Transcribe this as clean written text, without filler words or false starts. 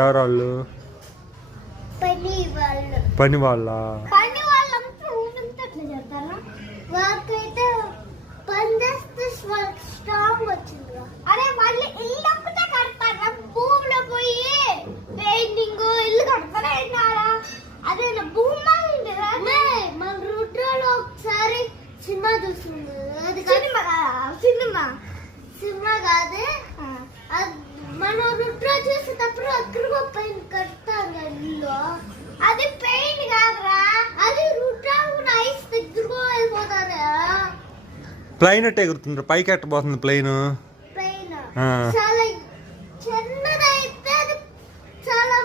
ఎవరు వాళ్ళు? పని వాళ్ళ వాళ్ళకైతే పని చేస్తే స్ట్రాంగ్ వచ్చింది. అరే వాళ్ళు ఇల్లు ఒక్కటే కడతారా? భూమిలో పోయి పెయింటింగ్ ఇల్లు కడతారా? అదే భూమి మన రుద్రలో ఒకసారి సినిమా చూస్తుంది. సినిమా కాదే, మన రుద్ర చూసేటప్పుడు అక్కడ పెయింట్ కడతారు ఇల్లు. అది పెయింట్ కాదురా, అది రుద్ర ఐస్ దగ్గరకు వెళ్ళిపోతారా. ప్లైన్ అట్టే ఎగురుతుంది, పైకి ఎట్టబోతుంది ప్లైన్. చాలా చిన్నదైతే అది చాలా